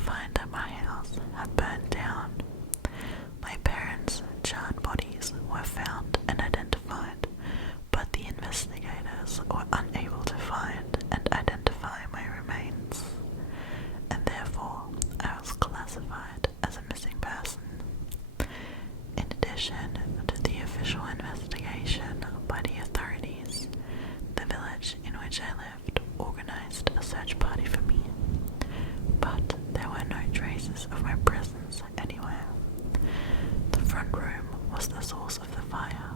find that my house had burned down. My parents' charred bodies were found and identified, but the investigators were unable to find and identify my remains, and therefore I was classified as a missing person. In addition to the official investigation by the authorities, the village in which I lived organized a search party for me, but there were no traces of my presence anywhere. The front room was the source of the fire.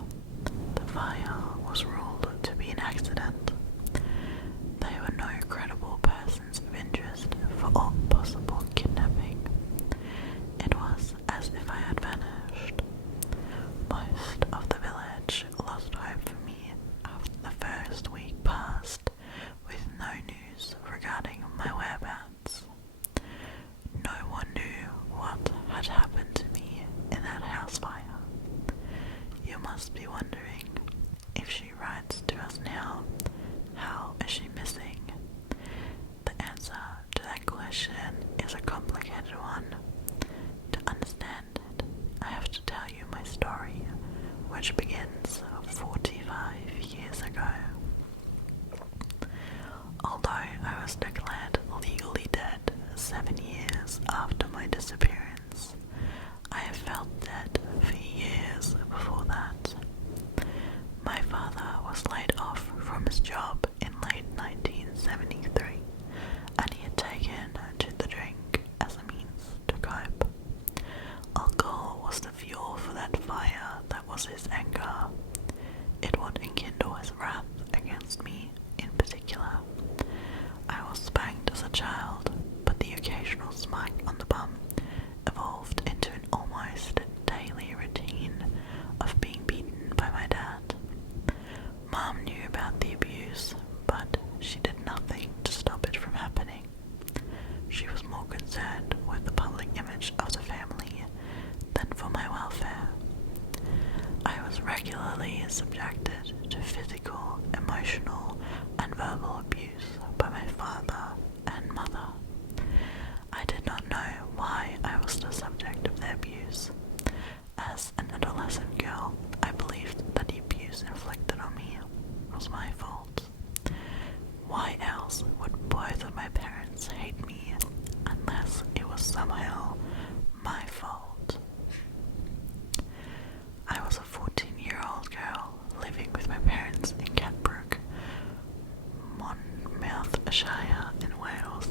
The fire was ruled to be an accident. There were no credible persons of interest for all possible kidnapping. It was as if I had vanished. Most of the village lost hope for me after the first week passed with no news regarding my whereabouts. No one knew what had happened to me in that house fire. You must be wondering, if she writes to us now, how is she missing? The answer to that question is a complicated one. To understand it, I have to tell you my story, which begins 45 years ago. Although I was declared legally dead 7 years after my disappearance, I have felt dead for years before that. My father was laid off from his job in late 1973, and he had taken to the drink as a means to cope. Alcohol was the fuel for that fire that was his anger. It would enkindle his wrath against me in particular. I was spanked as a child, but the occasional smack on the bum evolved into an almost daily routine of being beaten by my dad. Mom knew about the abuse, but she did nothing to stop it from happening. She was more concerned with the public image of the family than for my welfare. I was regularly subjected to physical, emotional, and verbal abuse by my father and mother. I did not know why I was the subject of their abuse. As an adolescent girl, I believed that the abuse inflicted on me was my fault. Why else would both of my parents hate me unless it was somehow my fault? I was a 14-year-old girl living with my parents in Catbrook, Monmouthshire in Wales.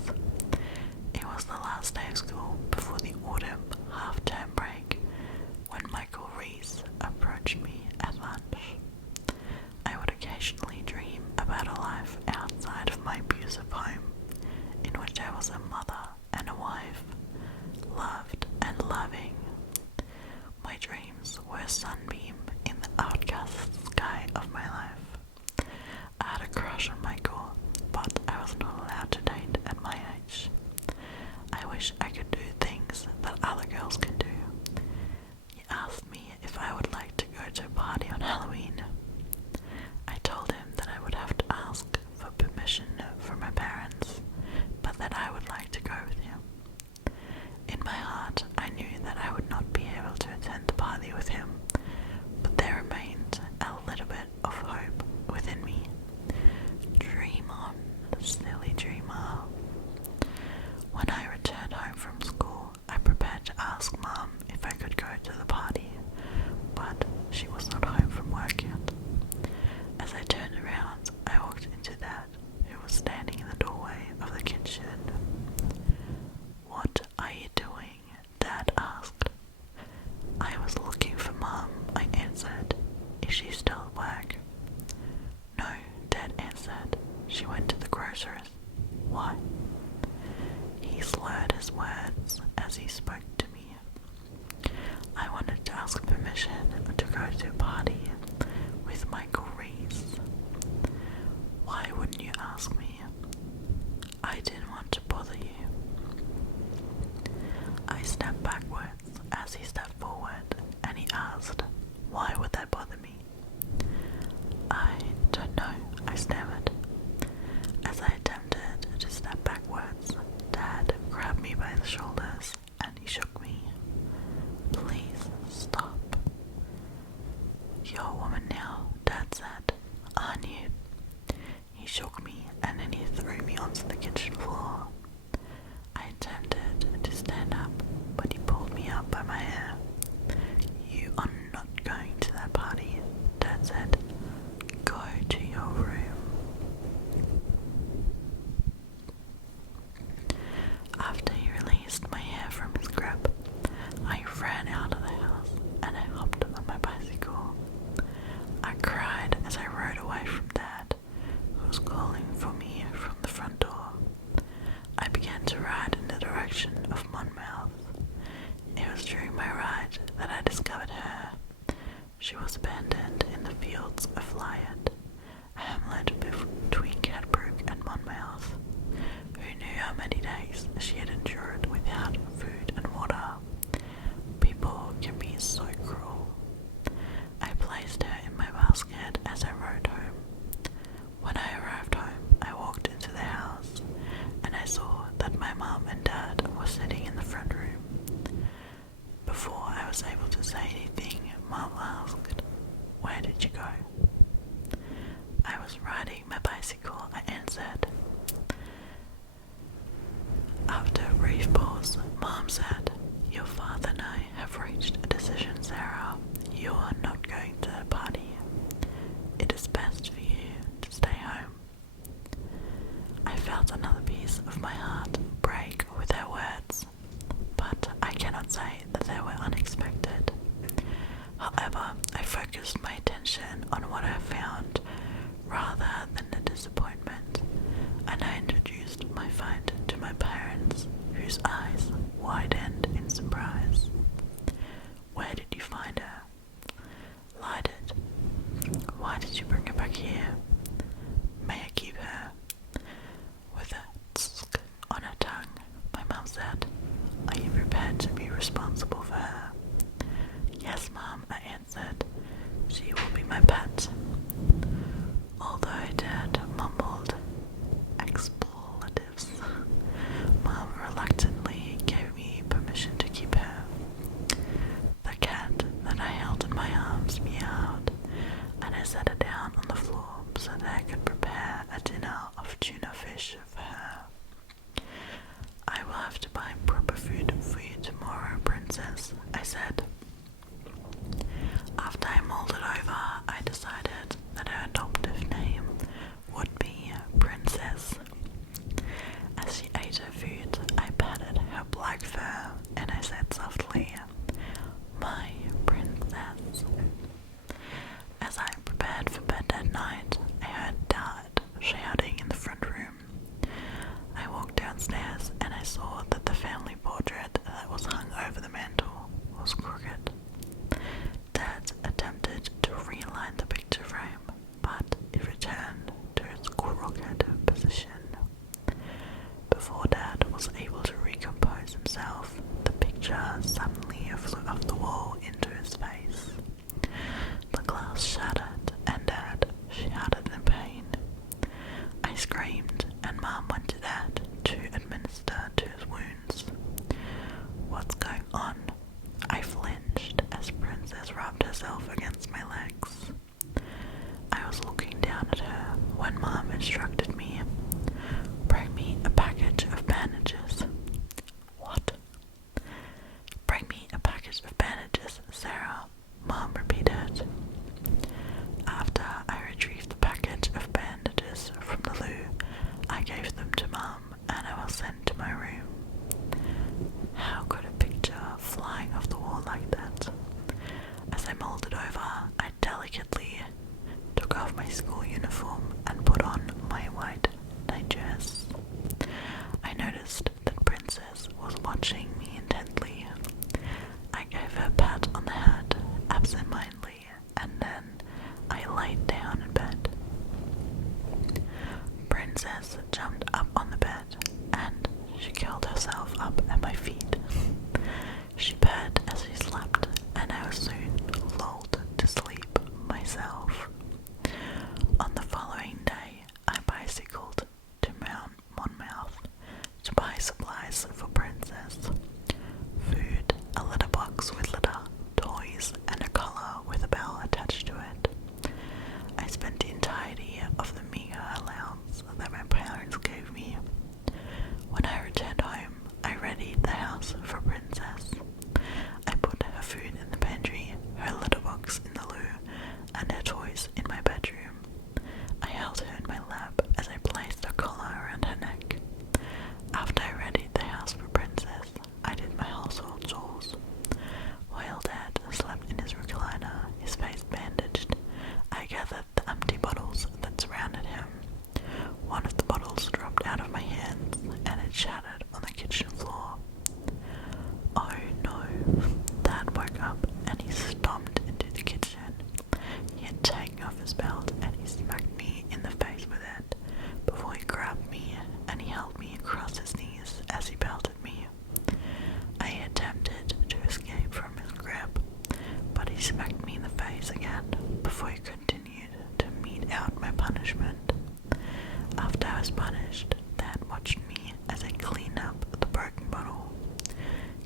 It was the last day of school before the autumn half-term break when Michael Reese approached me at lunch. I would occasionally dream about a life outside of my abusive home, in which I was a mother and a wife, loved and loving. My dreams were a sunbeam in the outcast sky of my life. I had a crush on Michael, but I was not allowed to date at my age. I wish I could do things that other girls can do. He asked me if I would like to go to a party on Halloween. I told him that I would have to ask for permission from my parents, but that I would like to go with him. In my heart, I knew that I would not be able to attend the party with him, but there remained a little bit of hope within me. Dream on, silly dreamer. When I returned home from school, I prepared to ask Mom if I could go to the party, but she was not home from work yet. As I turned around, I walked into Dad, who was standing in the doorway of the kitchen. "What are you doing?" Dad asked. "I was looking for Mom," I answered. "Is she still at work?" "No," Dad answered. "She went to the groceries." "Why?" He slurred his words as he spoke to me. "I wanted to ask permission to go to a party with Michael Reese." "Why wouldn't you ask me?" "I didn't want to bother you." I stepped backwards as he stepped forward, and he asked, "Why would that bother me?" "I don't know," I stammered. As I attempted to step backwards, Dad grabbed me by his shoulders and he shook me. Please stop. You're a woman now, Dad said, aren't you? He shook me and then he threw me onto the kitchen floor. I attempted to stand up, but he pulled me up by my hair. You are not going to that party, Dad said. Go to your room. After he released my hair from his grip, I ran out of the house and I hopped on my bicycle. I cried as I rode away from Dad, who was calling for me from the front door. I began to ride in the direction of Monmouth. It was during my ride that I discovered her. She was abandoned in the fields of Lyot, a hamlet between Cadbrook and Monmouth. Who knew how many days she had endured without food and water? People can be so cruel. I placed her in my basket as I rode home. When I arrived home, I walked into the house and I saw that my mum and Dad were sitting in the front room. Before I was able to say anything, Mum asked, "Where did you go?" I was riding my bicycle, I answered. After a brief pause, Mom said, "Your father and I have reached a decision, Sarah. You are not going to the party. It is best for you to stay home." I felt another piece of my heart break with her words, but I cannot say that they were unexpected. However, I focused my attention on what I found rather than the disappointment, and I introduced my find to my parents, whose eyes widened in surprise. "Where did you find her?" "Lighted." "Why did you bring her back here?" "May I keep her?" With a tsk on her tongue, my mum said, "Are you prepared to be responsible for her?" "Yes, Mum," I answered. "She will be my pet." Although Dad mumbled expletives, Mum reluctantly gave me permission to keep her. The cat that I held in my arms meowed, and I set her down on the floor so that I could prepare a dinner of tuna fish for her. "I will have to buy proper food for you tomorrow, Princess," I said. After I mulled it over, I decided that her adoptive name would be Princess. As she ate her food, I patted her black fur and I said softly, "My princess." As I prepared for bed that night, I heard Dad shouting in the front room. I walked downstairs and I saw that the family portrait that was hung over the mantel was crooked. Dad attempted to realign the picture frame, but it returned to its crooked position. Before Dad was able to recompose himself, the picture suddenly flew off the wall into his face. The glass shattered and Dad shouted in pain. I screamed and Mum went to Dad to administer to his wounds. "What's going on?" I flinched as Princess rubbed herself against my legs. I was looking down at her when Mum instructed me, "Bring me a package of bandages." "What?" "Bring me a package of bandages, Sarah," Mum repeated. After I retrieved the package of bandages from the loo, I gave them to Mum and I was sent to my room. How could a picture flying off the wall like that? As I mulled it over, I delicately took off my school uniform and put on my white nightdress. I noticed that Princess was watching me intently. I gave her a pat on the head, absentmindedly, and then I laid down in bed. Princess jumped up on the bed and she curled herself up at my feet. She purred as she slept, and I was soon lulled to sleep myself. On the we continued to mete out my punishment. After I was punished, Dad watched me as I cleaned up the broken bottle.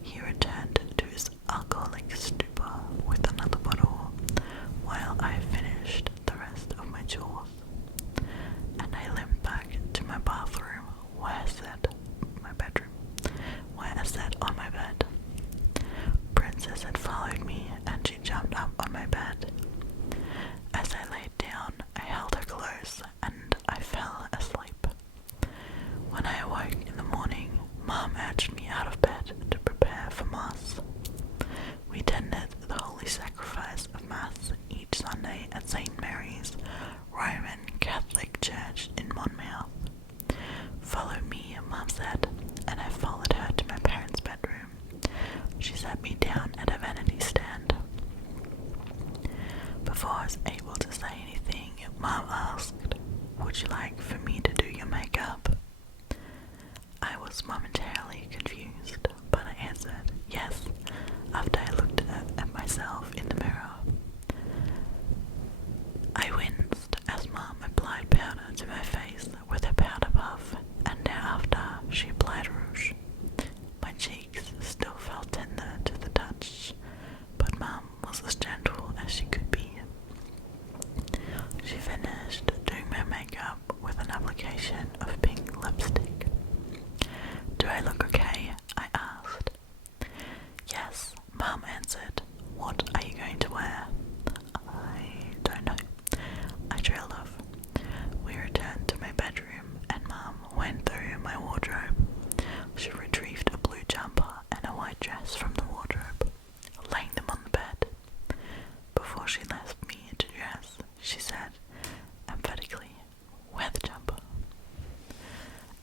He returned to his alcoholic stupor with another bottle, while I finished the rest of my chores. And I limped back to my bathroom, my bedroom, where I sat on my bed. Princess had followed me and she jumped up on my bed. As I laid down, I held her close and I fell asleep. When I awoke in the morning, Mom urged me out of bed to prepare for Mass. We attended the Holy Sacrifice of Mass each Sunday at St. Mary's Roman Catholic Church in Monmouth. "Follow me," Mom said, and I followed her to my parents' bedroom. She sat me down at a vanity stand. Before I was able to say anything, Mom asked, "Would you like for me to do your makeup?" I was momentarily confused, but I answered yes after I looked at myself in the mirror. I winced as Mom applied powder to my face with a powder puff, and thereafter she applied rouge. My cheeks still felt tender to the touch, but Mom was as gentle as she could be. She finished doing my makeup with an application of pink lipstick. "Do I look okay?" I asked. "Yes," Mom answered. "What are you going to wear?" "I don't know," I trailed off. We returned to my bedroom and Mom went through my wardrobe. She retrieved a blue jumper and a white dress from the wardrobe, laying them on the bed. Before she left me to dress, she said emphatically, "Wear the jumper."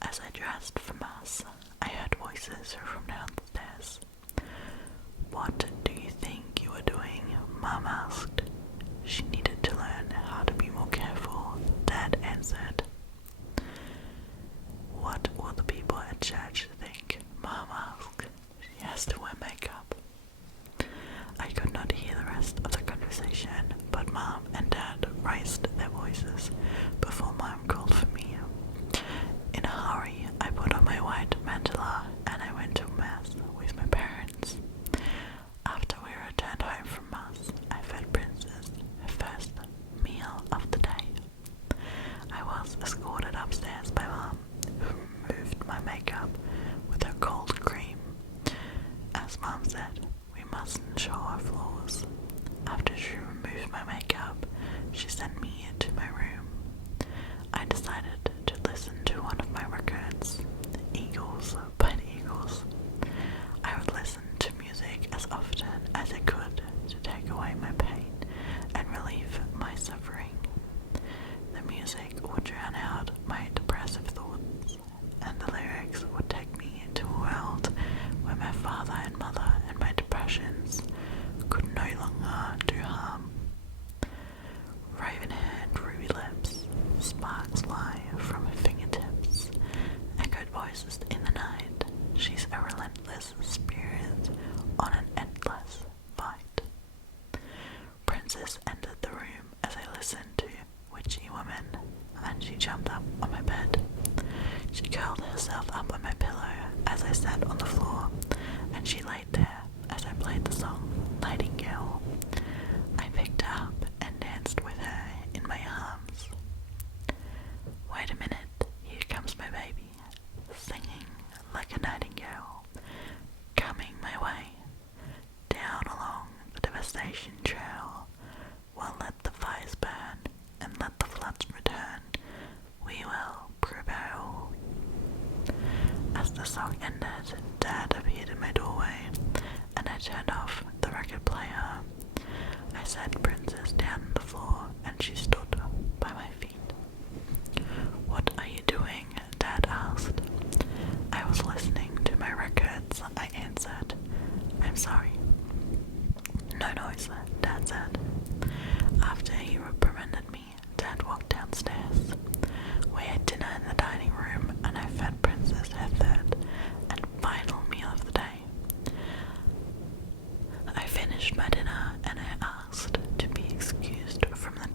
As I dressed for Mass, I heard voices from downstairs. "What do you think you are doing?" Mom asked. She needed to learn how to be more careful, Dad answered. "What will the people at church think?" Mom asked. "She has to wear makeup." I could not hear the rest of the conversation, but Mom and Dad raised their voices before Mom called for me. In a hurry, I put on my white mantilla and I went to Mass with my parents. After we returned home from Mass, I fed Princess her first meal of the day. I was escorted upstairs by Mom, who removed my makeup with her cold cream. As Mom said, we mustn't show our flaws. After she removed my makeup, she sent me to my room. I decided to listen to one of my records, Eagles by the Eagles. I would listen to music as often as I could to take away my pain and relieve my suffering. The music would drown out my depressive thoughts, and the lyrics would take me into a world where my father and mother and my depressions could no longer do harm. Raven-haired ruby lips, sparks fly from her fingertips, echoed voices in the night. She's a relentless spirit on an endless fight. Princess entered the room as I listened to Witchy Woman, and she jumped up on my bed. She curled herself up on my pillow as I sat on the floor, and she laid there as I played the song Nightingale. I picked her up and danced with her in my arms. Wait a minute, here comes my baby, singing like a nightingale, coming my way, down along the devastation trail. We'll let the fires burn and let the floods return. We will prevail. As the song ended, Dad appeared in my doorway, and I turned off the record player. I set Princess down on the floor, and she stood by my feet. "What are you doing?" Dad asked. "I was listening to my records," I answered. "I'm sorry." "No noise," Dad said. After he reprimanded me, Dad walked downstairs. We had dinner in the dining room, and I fed Princess her third and final meal of the day. I finished my dinner and I asked to be excused from the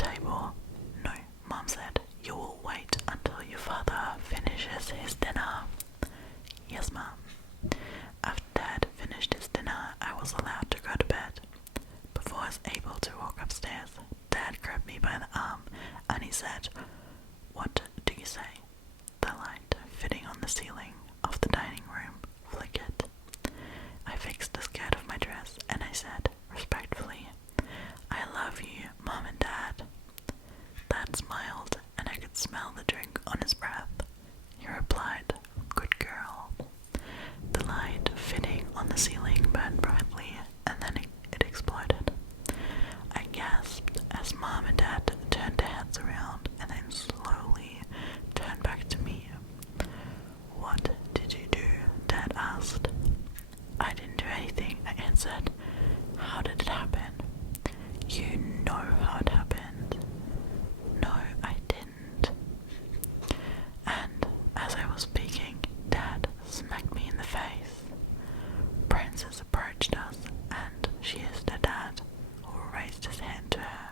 Princess approached us, and she asked her dad, who raised his hand to her.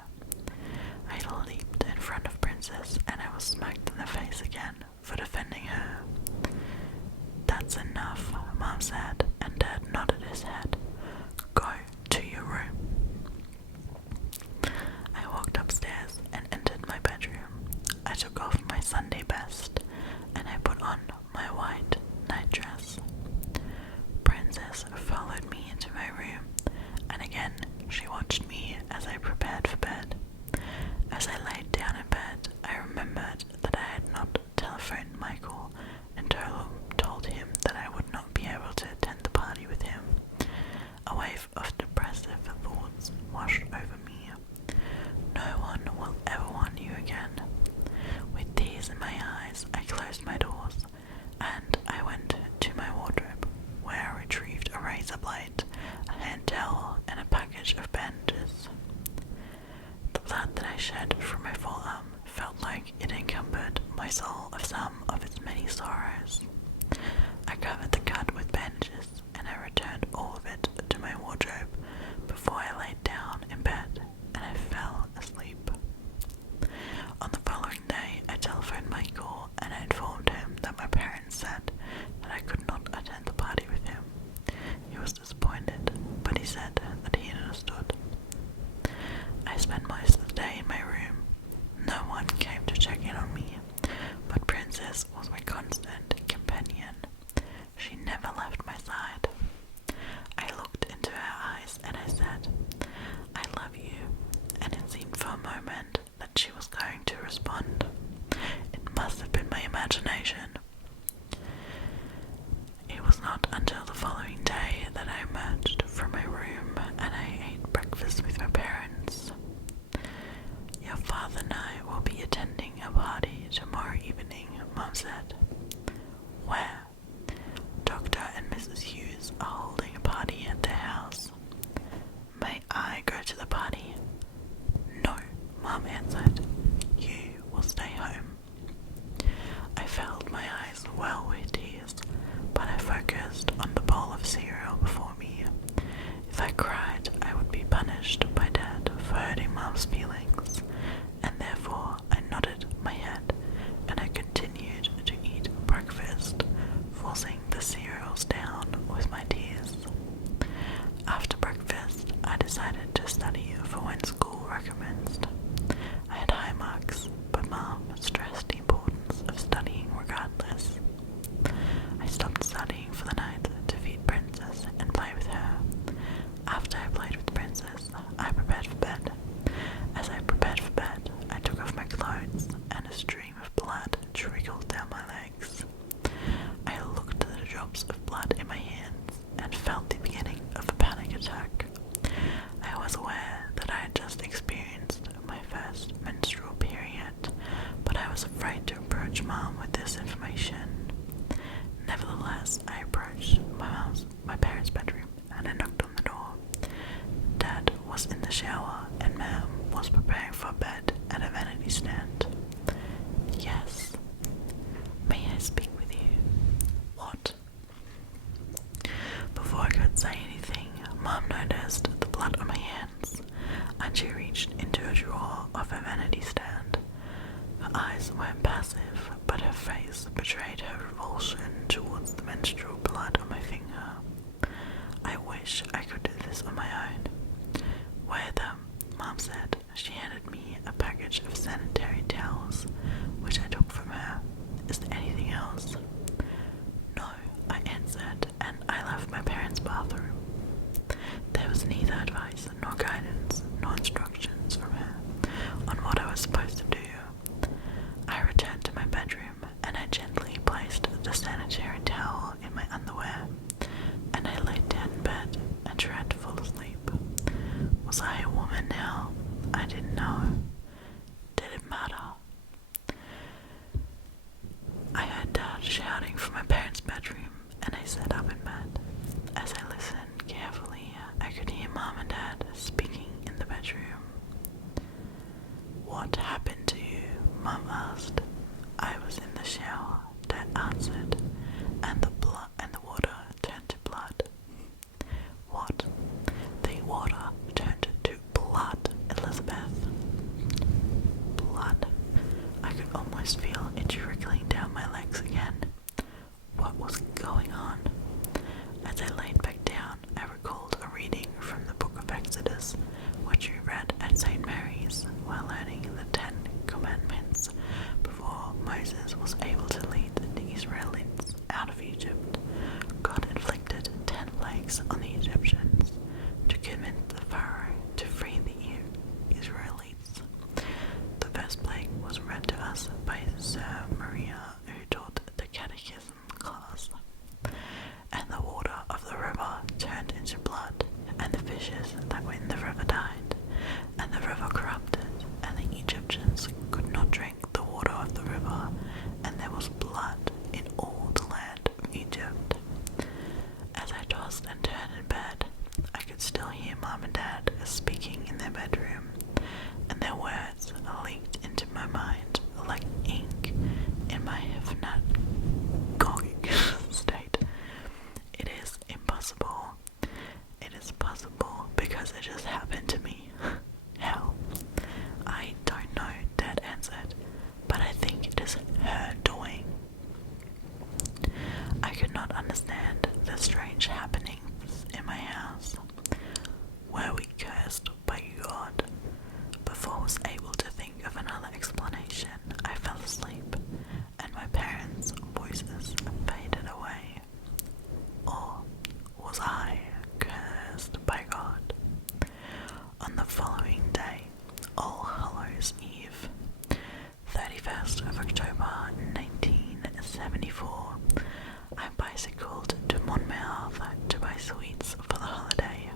I leaped in front of Princess, and I was smacked in the face again for defending her. "That's enough," Mom said, and Dad nodded his head. "Go to your room." I walked upstairs and entered my bedroom. I took off my Sunday best, and I put on my white nightdress. Princess followed me into my room, and again she watched me as I prepared for bed. As I laid down in bed, I remembered that I had not telephoned Michael and told him that I would not be able to attend the party with him. A wave of depressive thoughts washed over me. No one will ever want you again. With tears in my eyes, I closed my doors, and I went to my wardrobe, where I retrieved a razor blade, a hand towel, and a package of bandages. The blood that I shed from my forearm felt like it encumbered my soul of some of its many sorrows. I covered the cut with bandages, and I returned all of it to my wardrobe before I laid down in bed, and I fell asleep. On the following day, I telephoned Michael, and I informed him that my parents said that I could not attend the party with him. He was disappointed, but he said that he understood. I spent most of the day in my room. No one came to check in on me, but Princess was my constant companion. She never left my side. I looked into her eyes and I said, "I love you," and it seemed for a moment that she was going to respond. It must have been my imagination. It was not until the following day that I emerged from my room and I ate breakfast with my parents. "Your father and I will be attending a party tomorrow evening," Mom said. "Where?" "Dr. and Mrs. Hughes are holding a party at their house." "May I go to the party?" "No," Mom answered. "You will stay home." I filled my eyes well with tears, but I focused on the bowl of cereal before me. If I cried, I would be punished by Dad for hurting Mom's feelings, and therefore I nodded my head and I continued to eat breakfast, forcing the cereals down with my tears. After breakfast, I decided to study for when school recommenced. I had high marks, but Mom stressed the importance of studying regardless. I stopped studying for the night to feed Princess and play with her. After I played with Princess, I prepared for bed. As I prepared for bed, I took off my clothes and a stream of blood trickled down my legs. I looked at the drops of blood in my hands and felt the beginning of a panic attack. I was aware that I had just experienced my first menstrual period, but I was afraid to approach Mom with this information. Nevertheless, I approached my parents' bedroom and I knocked on the door. Dad was in the shower and Mom was preparing for bed at a vanity stand. "Yes." "May I speak with you?" "What?" Before I could say anything, Mom noticed the blood on my hands, and she reached into a drawer of a vanity stand. Her eyes were impassive, but her face betrayed her revulsion towards the menstrual blood on my finger. "I wish I could do this on my own." "Wear them," Mom said. She handed me a package of sanitary towels, which I took from her. "Is there anything else?" "No," I answered, and I left my parents' bathroom. There was neither advice nor guidance nor instructions from her on what I was supposed to do. I returned to my bedroom and I gently placed the sanitary towel in my underwear, and I laid down in bed and tried to fall asleep. Was I a woman now? I didn't know. Did it matter? I heard Dad shouting from my parents' bedroom, and I sat up in bed. As I listened carefully, I could hear Mom and Dad speaking in the bedroom. "What happened to you?" Mom asked. "I was in the shower," Dad answered, and the water turned to blood. hear Mom and Dad speaking in their bedroom, and their words leaked into my mind like ink in my hypnagogic state. It is impossible. It is possible because it just happened to me. How? I don't know, Dad answered, but I think it is her doing. I could not understand the strange happenings in my house. Were we cursed by God? Before I was able to think of another explanation, I fell asleep, and my parents' voices faded away. Or was I cursed by God? On the following day, All Hallows Eve, 31st of October 1974, I bicycled to Monmouth to buy sweets for the holiday.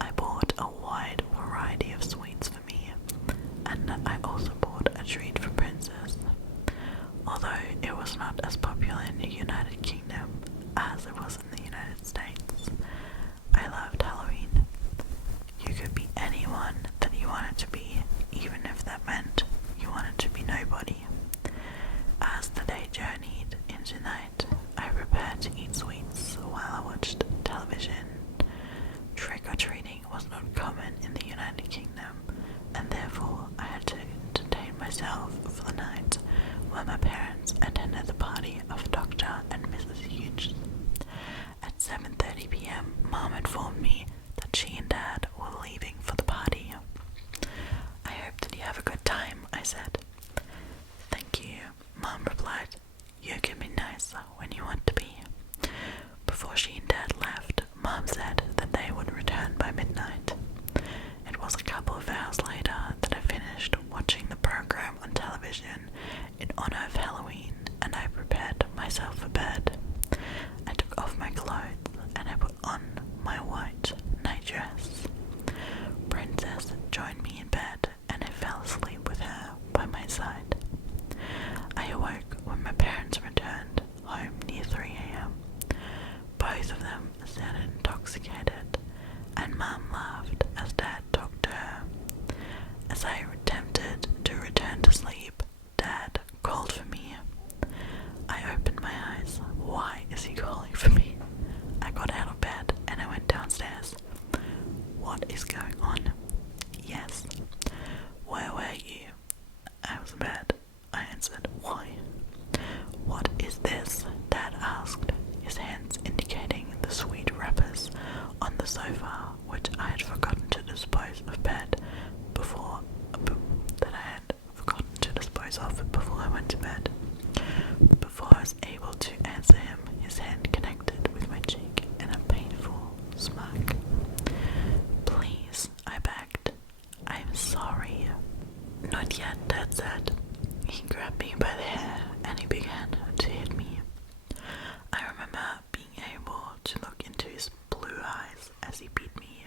I bought a wide variety of sweets for me, and I also bought a treat for Princess. Although it was not as popular in the United Kingdom as it was in the United States, I loved Halloween. You could be anyone that you wanted to be, even if that meant you wanted to be nobody. As the day journeyed into night, I prepared to eat sweets while I watched television. Trick-or-treating was not common in the United Kingdom, and therefore I had to entertain myself for the night while my parents attended the party of Dr. and Mrs. Hughes. At 7:30 p.m, Mom informed me that she and Dad were leaving for the party. I hope that you have a good time, I said. Thank you, Mom replied. You can be nicer when you want to be. Before she and Dad left, Mom said that they would return by midnight. It was a couple of hours later that I finished watching the program on television in honor of Halloween, and I prepared myself for bed. I took off my clothes and I put on my white nightdress. Princess joined me in bed and I fell asleep with her by my side. I awoke when my parents returned home near 3 a.m. Both of them sounded intoxicated, and Mom laughed as Dad talked to her. As I attempted to return to sleep, Dad called for me. I opened my eyes. Why is he calling for me? I got out of bed and I went downstairs. What is going on? Yes. Where were you? I was in bed, I answered. Why? What is this? Dad asked, his hands indicating the sweet wrappers on the sofa, which I had forgotten to dispose of before I went to bed. Before I was able to answer him, his hand connected with my cheek in a painful smack. Please, I begged. I'm sorry. Not yet, Dad said. He grabbed me by the hair and he began to hit me. I remember being able to look into his blue eyes as he beat me.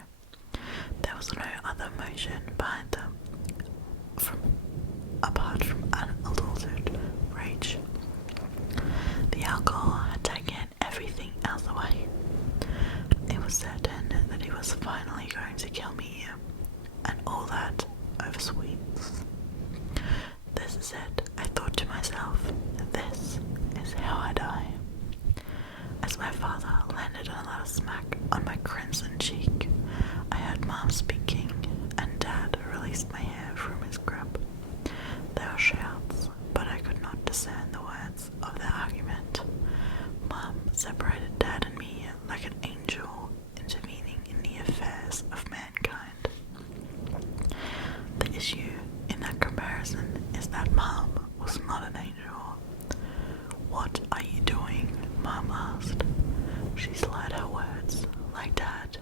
There was no other emotion behind them, apart from unadulterated rage. The alcohol had taken everything else away. It was certain that he was finally going to kill me, and all that over sweets. This is it, I thought to myself. This is how I die. As my father landed another smack on my crimson cheek, I heard Mom speaking, and Dad released my hair from his grip. There were shouts, but I could not discern the words of their argument. Mom separated Dad and me like an angel intervening in the affairs of mankind. The issue in that comparison is that Mom was not an angel. What are you doing? Mom asked. She slurred her words like Dad.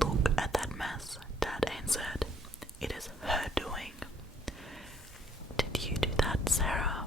Look at that mess, Dad answered. It is her doing. Did you do that, Sarah?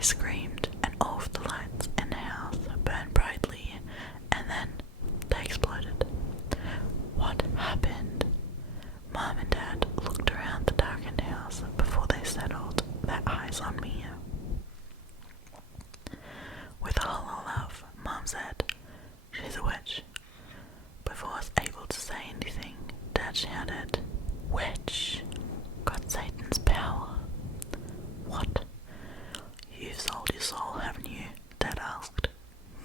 I screamed, and all of the lights in the house burned brightly, and then they exploded. What happened? Mom and Dad looked around the darkened house before they settled their eyes on me. With all her love, Mom said, "She's a witch." Before I was able to say anything, Dad shouted, "Witch! Got Satan's power." "What? You've sold your soul, haven't you?" Dad asked.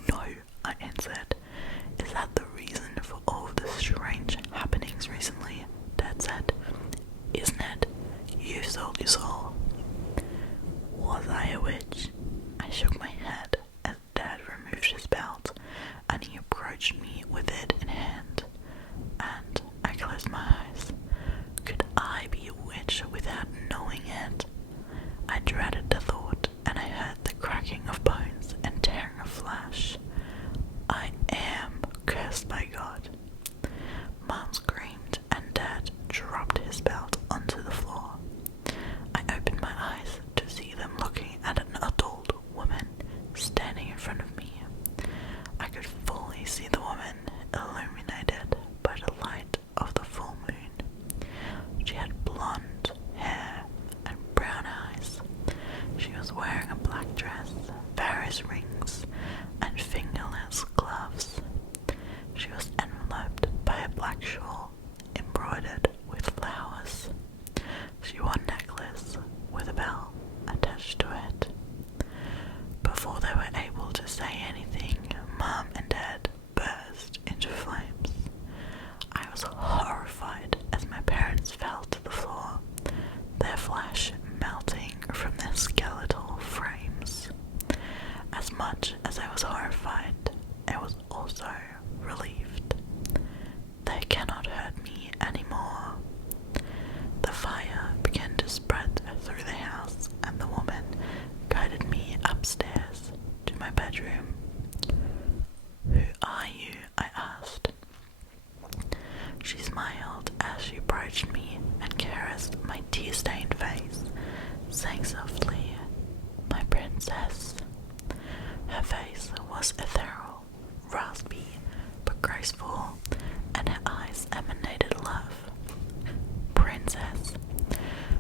"No," I answered. "Is that the reason for all of the strange happenings recently?" Dad said. "Isn't it? You've sold your soul." Was I a witch? I shook my head as Dad removed his belt, and he approached me with it in hand, and I closed my eyes. Could I be a witch without knowing it? I dreaded the thought, and I heard the cracking of bones and tearing of flesh. I am cursed by God. Mom screamed, and Dad dropped his belt onto the floor. I opened my eyes to see them looking at an adult woman standing in front of me. I could fully see the woman illuminated by the light of the full moon. She had blonde hair and brown eyes. She was wearing a black dress, various rings, and fingerless gloves. She was enveloped by a black shawl embroidered with flowers. She wore a necklace with a bell attached to it. Before they were able to say anything, Mom and Dad burst into flames. I was horrified as my parents fell to the floor, their flesh melting from their skeletal frames. As much as I was horrified, I was also relieved. They cannot hurt me anymore. The fire began to spread through the house, and the woman guided me upstairs to my bedroom. "Who are you?" I asked. She smiled as she approached me and caressed my tear-stained face, saying softly, "My princess." Her face was ethereal, raspy, but graceful, and her eyes emanated love. "Princess."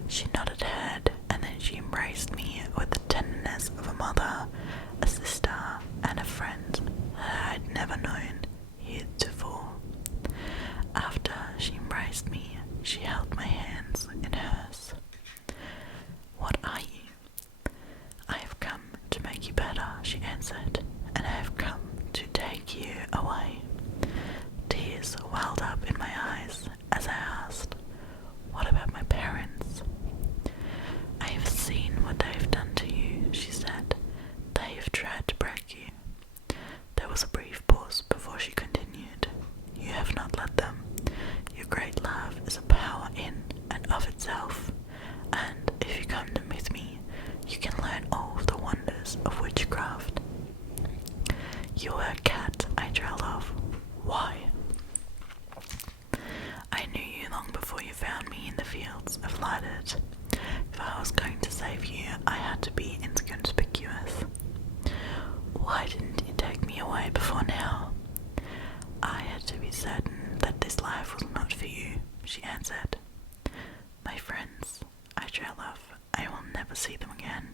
She nodded her head, and then she embraced me with the tenderness of a mother, a sister, and a friend that I had never known heretofore. After she embraced me, she held my hands in hers. "What are you?" "I have come to make you better," she answered, "and I have come to take you away." Tears welled up in my eyes as I asked, "What about my parents?" "I have seen what they have done to you," she said. "They have tried to break you." There was a brief pause before she continued. "You have not let them. Your great love is a power in and of itself, and if you come with me, you can learn all of the wonders of witchcraft." "You were a cat," I trailed off. "Why?" "I knew you long before you found me in the fields of Lighted. If I was going to save you, I had to be inconspicuous." "Why didn't you take me away before now?" "I had to be certain that this life was not for you," she answered. "My friends," I trailed off, "I will never see them again."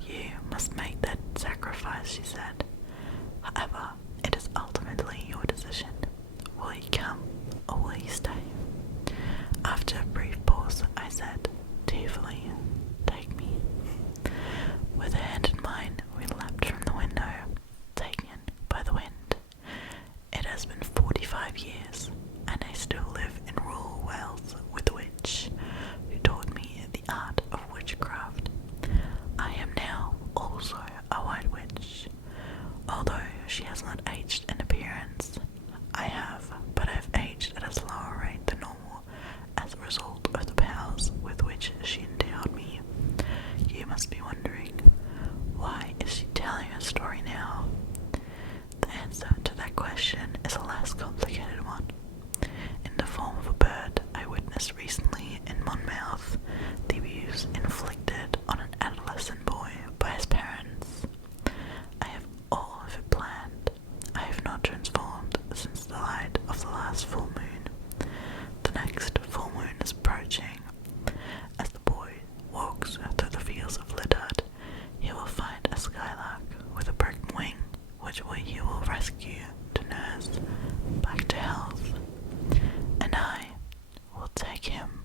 "You must make that sacrifice," she said. "However, it is ultimately your decision. Will you come, or will you stay?" After a brief pause, I said, tearfully, "Take me." With her hand in mine, we leapt from the window, taken by the wind. It has been 45 years, and I still live in rural Wales with a witch who taught me the art of witchcraft. I am now also a white witch. Although she has not aged in appearance, I have, but I've aged at a slower rate than normal as a result of the powers with which she endowed which he will rescue to nurse back to health, and I will take him